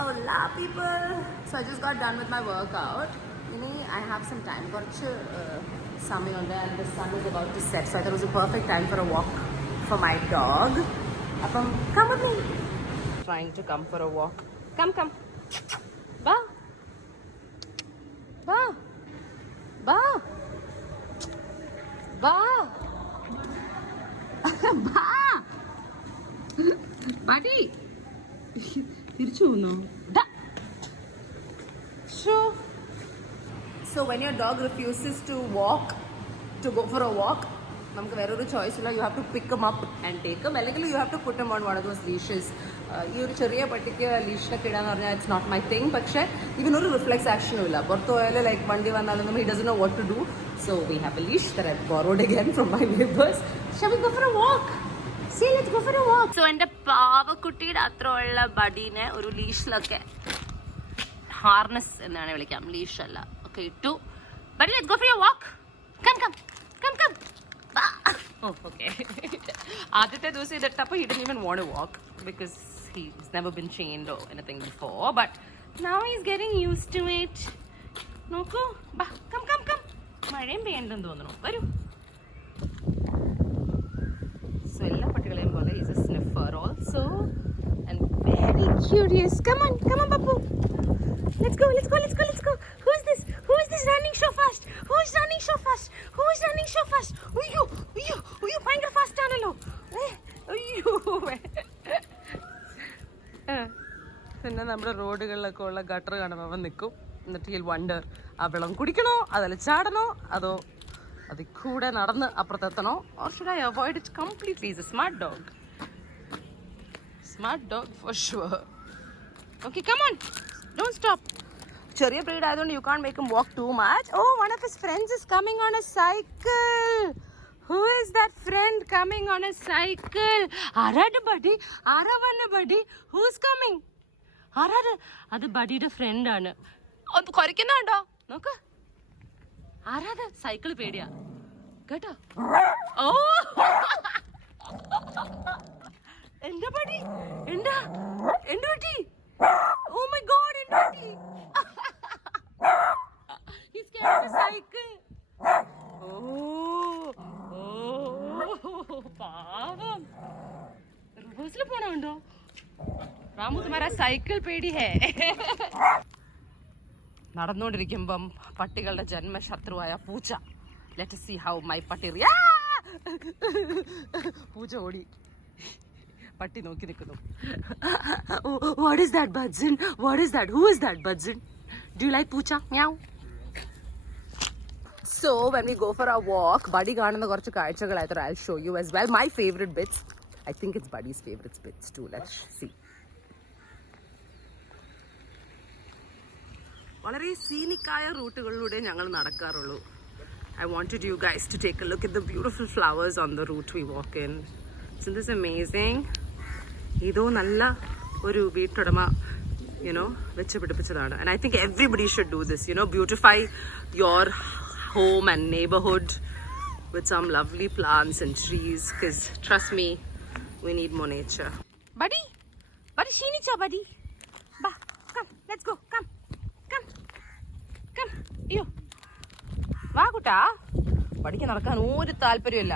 Hola people! So I just got done with my workout. I have some time. Summer on there and the sun is about to set. So I thought it was a perfect time for a walk for my dog. Come with me. Trying to come for a walk. Come. Ba. Ba. Ba. Ba. Ba. Buddy. So when your dog refuses to go for a walk, നമുക്ക് വേറൊരു ചോയ്സ് ഇല്ല. You have to pick him up and take him. അല്ലെങ്കിൽ you have to put him on one of those leashes. ഈ ഒരു ചെറിയ പട്ടിക്ക് ലീഷിനൊക്കെ ഇടാന്ന് പറഞ്ഞാൽ it's not my thing. പക്ഷേ ഇവനൊരു റിഫ്ലെക്സ് ആക്ഷനും ഇല്ല. പുറത്ത് പോയാലും ലൈക്ക് വണ്ടി വന്നാലും he doesn't know what to do. So we have a leash that I borrowed again from my neighbors. Shall we go for a walk? See, let's go for a walk. So എൻ്റെ പാവക്കുട്ടിയുടെ അത്രയുള്ള ബഡീനെ ഒരു ലീഷിലൊക്കെ ഹാർനസ് എന്നാണ് വിളിക്കാം, ലീഷ് അല്ല. Okay, ഇട്ടു. Buddy, let's go for your walk. Come. Oh, okay. ആദ്യത്തെ ദിവസം ഇതിട്ടപ്പോൾ he didn't even want to walk because he's never been chained or anything before. But now he's getting used to it. നോക്കൂ, ബാ, come. മഴയും പെയ്യണ്ടെന്ന് തോന്നുന്നു. വരൂ. So എല്ലാ പട്ടികളെയും പോലെ he's a sniffer also and very curious. Come on, Papu. Let's go. Who's this running so fast? Who's running so fast? Uyyo, ഭയങ്കര ഫാസ്റ്റ് ആണല്ലോ. പിന്നെ നമ്മുടെ റോഡുകളിലൊക്കെ ഉള്ള ഗട്ടർ കാണുമ്പോൾ അവൻ നിൽക്കും. എന്നിട്ട് he'll wonder, ആ വെള്ളം കുടിക്കണോ, അതല്ല ചാടണോ, അതോ അതിൽ കൂടെ നടന്ന് അപ്പുറത്തെത്തണോ, or should I avoid it completely? He's a smart dog for sure. Okay, come on, don't stop. ചെറിയ breed ആയതുകൊണ്ട് you can't make him walk too much. Oh, one of his friends is coming on a cycle. Who is that friend coming on a cycle? ആരാണ് buddy? Who's coming? അത് ബഡിയുടെ ഫ്രണ്ട് ആണ്. കുരയ്ക്കുന്നുണ്ടോ നോക്ക്. ആരാത്? സൈക്കിൾ പേടിയാ കേട്ടോ. ഓ എന്റെ ബഡി, എന്റെ പറ്റി. Oh my god, എന്റെ പറ്റി. He's carrying a cycle. പാവം. റിവേഴ്സിൽ പോണുണ്ടോ? രാമു തുമാരാ സൈക്കിൾ പേടി ഹേ. നടന്നുകൊണ്ടിരിക്കുമ്പം പട്ടികളുടെ ജന്മശത്രുവായ പൂച്ച. Let us see how my പട്ടി പൂച്ച ഓടി. പട്ടി നോക്കി നിൽക്കുന്നു. What is that, Budzin? Who is that, Budzin? Do you like Poocha? Meow. So when we go for our walk, Buddy കാണുന്ന കുറച്ച് കാഴ്ചകൾ I thought I'll show you as well. My favorite bits. I think it's Buddy's favorite bits too. Let's see. വളരെ സീനിക്കായ റൂട്ടുകളിലൂടെ ഞങ്ങൾ നടക്കാറുള്ളൂ. I wanted you guys to take a look at the beautiful flowers on the route we walk in. Isn't this amazing? ഇതോ നല്ല ഒരു വീട്ടുടമ വെച്ച് പിടിപ്പിച്ചതാണ്. And I think everybody should do this, beautify your home and neighborhood with some lovely plants and trees, because trust me, we need more nature. Buddy, Shinicha, buddy. Ba, come, let's go, come. അയ്യോ വാ കുട്ടാ. പഠിക്കാൻ നടക്കാൻ ഒരു താല്പര്യമില്ല.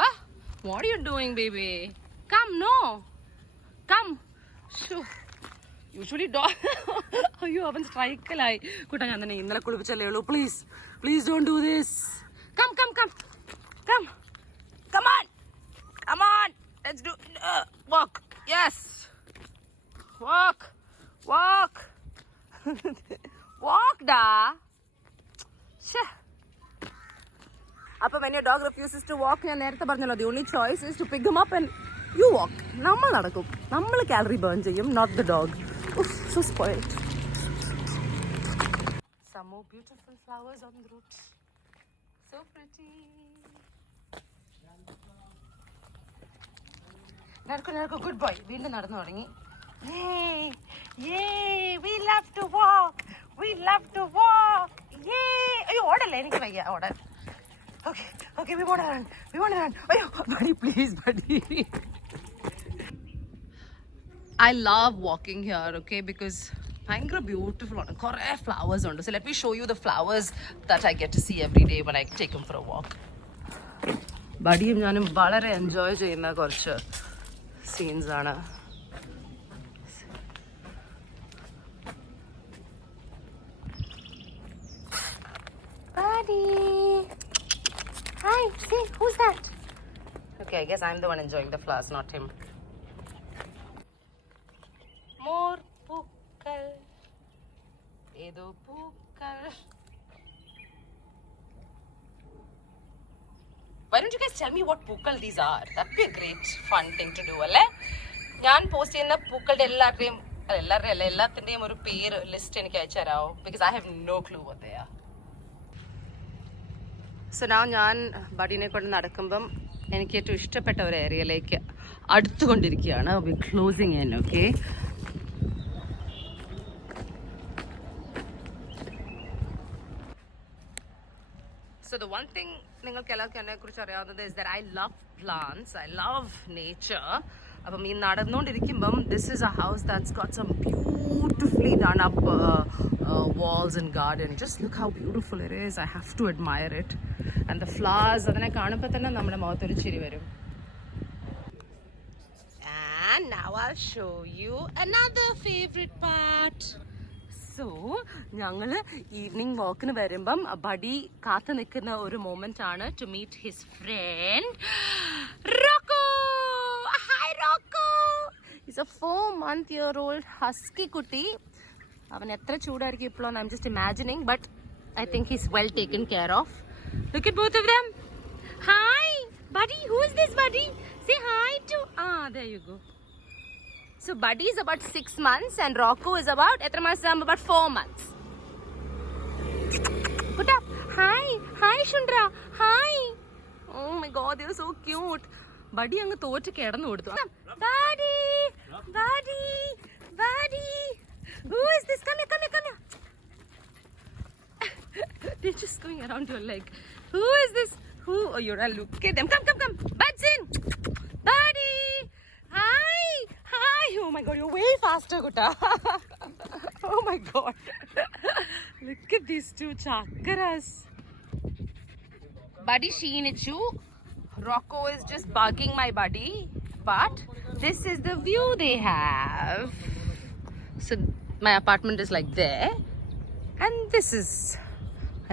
ബാ, what are you doing, baby? Come. Usually അയ്യോ അവൻ സ്ട്രൈക്കലായി. കൂട്ടാ ഞാൻ തന്നെ ഇന്നലെ കുളിപ്പിച്ചല്ലേ ഉള്ളൂ. Please don't do this. Come on. Let's do walk. Yes. Walk. Walk da. Appa when your dog refuses to walk, ഞാൻ നേരത്തെ പറഞ്ഞല്ലോ, the only choice is to pick him up and you walk. നമ്മൾ നടക്കും, നമ്മൾ calorie burn ചെയ്യും, not the dog. Oof, so spoiled. Some more beautiful flowers on the route. So pretty. നടക്കൂ good boy. വീണ്ടും നടന്നു തുടങ്ങി. Yay, we love to walk. Yay. അയ്യോ ഓടല്ലേ, എനിക്ക് വയ്യ ഓടാൻ. Okay, we want to run. അയ്യോ buddy, please buddy. I love walking here, okay, because ഭയങ്കര ബ്യൂട്ടിഫുൾ ആണ്, കുറേ ഫ്ലവേഴ്സ് ഉണ്ട്. So let me show you the flowers that I get to see every day when I take him for a walk. ബഡിയും ഞാനും വളരെ എൻജോയ് ചെയ്യുന്ന കുറച്ച് സീൻസ് ആണ്. Buddy, hi, see, who's that? Okay, I guess I'm the one enjoying the flowers, not him. More പൂക്കൾ ഏതോ പൂക്കൾ. Why don't you guys tell me what പൂക്കൾ these are? That'd be a great fun thing to do, അല്ലേ? ഞാൻ പോസ്റ്റ് ചെയ്യുന്ന പൂക്കളുടെ എല്ലാത്തിൻ്റെയും ഒരു പേര് ലിസ്റ്റ് എനിക്ക് അയച്ചു തരാമോ? Because I have no clue what they are. So now ഞാൻ ബഡീനെ കൊണ്ട് നടക്കുമ്പം എനിക്ക് ഏറ്റവും ഇഷ്ടപ്പെട്ട ഒരു ഏരിയയിലേക്ക് അടുത്തുകൊണ്ടിരിക്കുകയാണ്. We closing in, okay. So the one thing നിങ്ങൾക്ക് എല്ലാവർക്കും എന്നെ കുറിച്ച് അറിയാവുന്നത് is that I love plants, I love nature. അപ്പം ഈ നടന്നുകൊണ്ടിരിക്കുമ്പം this is a house that's got some beautifully done up walls and garden. Just look how beautiful it is. I have to admire it. And the flowers, അതിനെ കാണുമ്പോൾ തന്നെ നമ്മുടെ മുഖത്തൊരു ചിരി വരും. And now I'll show you another favorite part. So ഞങ്ങൾ evening വാക്കിന് വരുമ്പം ബഡി കാത്തു നിൽക്കുന്ന ഒരു മൊമെന്റ് ആണ് to meet his friend Rocco. Hi Rocco. Is a 4-month-old husky കുട്ടി. അവൻ എത്ര ചൂടായിരിക്കും ഇപ്പോഴാണ് I'm just imagining, but I think he's well taken care of. Look at both of them. Hi Buddy. Who is this Buddy? Say hi too. there you go. So Buddy is about 6 months and Rocco is about about 4 months. Put up. Hi Shundra. Hi. Oh my god, they are so cute. Buddy അങ്ങ് തോറ്റ് കിടന്നു കൊടുത്തു. Buddy. Who is this? Come here. They're just going around your leg. Who is this? Who? Oh, you're a look at them. Come. Buds in. Buddy. Hi. Oh my god, you're way faster, Gutta. Oh my god. Look at these two chakaras. Buddy Sheenichu. Rocco is just bugging my buddy. But this is the view they have. So my apartment is like there. And this is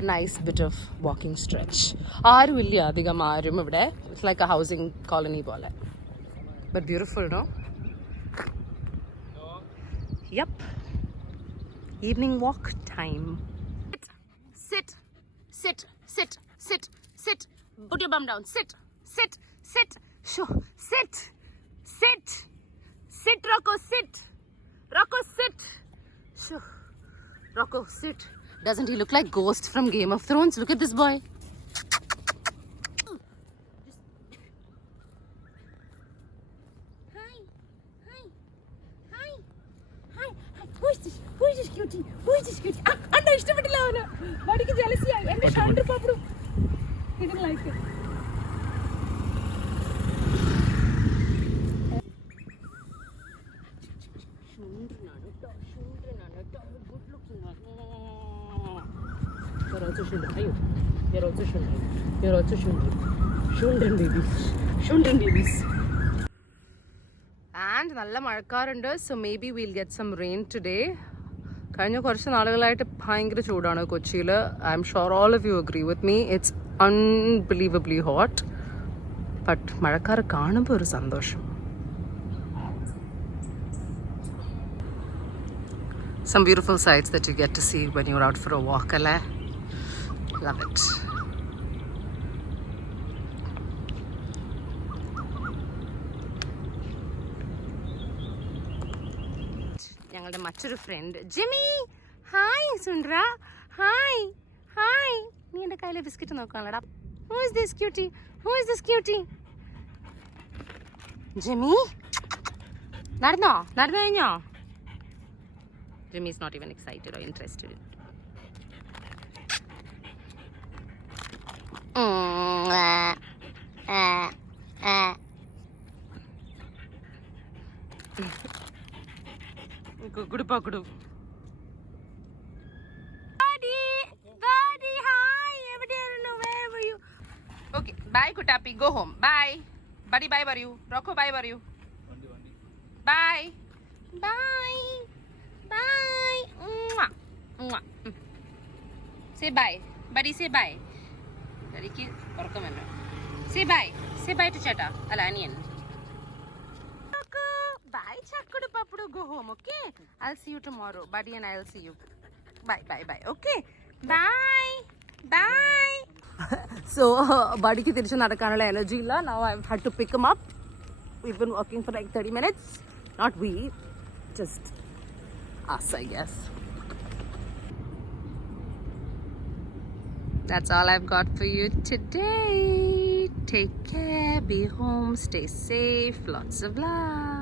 a nice bit of walking stretch. Aaru illa adhigam aarum ivide. It's like a housing colony pole. But beautiful, no? Yep. Evening walk time. Sit. Put your bum down. Sit. Shoo. Sit, Rocco, sit. Shoo. Rocco, sit. Doesn't he look like Ghost from Game of Thrones? Look at this boy. Who is this cutie? And ഇഷ്ടപ്പെട്ടില്ല അവന്. ബഡിക്ക് jealousy ആയി. എന്റെ ഷണ്ടർ പാപ്പടും. He didn't like it. ശുണ്ട്രനാണ് ട്ടോ. Good looking one. You're also Shundran. Ayo. You're also Shundran. Shundran babies. And നല്ല മഴക്കാറുണ്ട്. So maybe we'll get some rain today. കഴിഞ്ഞ കുറച്ച് നാളുകളായിട്ട് ഭയങ്കര ചൂടാണ് കൊച്ചിയിൽ. I'm sure all of you agree with me. It's unbelievably hot. But മഴക്കാറ് കാണുമ്പോൾ ഒരു സന്തോഷം. Some beautiful sights that you get to see when you're out for a walk, alle? Love it. ഞങ്ങളുടെ മറ്റൊരു ഫ്രണ്ട് ജിമ്മി. ഹായ് സുണ്ട്ര. Hi. നീ എൻ്റെ കയ്യിലെ ബിസ്ക്കറ്റ് നോക്കാണല്ലടാ. Who is this cutie? Jimmy നടന്നു കഴിഞ്ഞോ? Jimmy is not even excited or interested. Kukudu pakudu. Buddy! Buddy, hi! Where were you? Okay, bye Kutapi, go home. Bye. Buddy, bye were you? Rocco, bye were you? Bye. Bye. Bye. Mwah. Mwah. Say bye. Buddy, say bye. Daddy, say bye. Say bye to Chata. Alanian. Bye, Chakkudu Pappudu. Go home, okay? I'll see you tomorrow. Buddy and I'll see you. Bye, bye, bye. Okay? Bye. Bye. So, Buddy ki tirishu nadakkanulla energy illa. Now I've had to pick him up. We've been walking for like 30 minutes. Not we, just us, I guess. That's all I've got for you today. Take care, be home, stay safe, lots of love.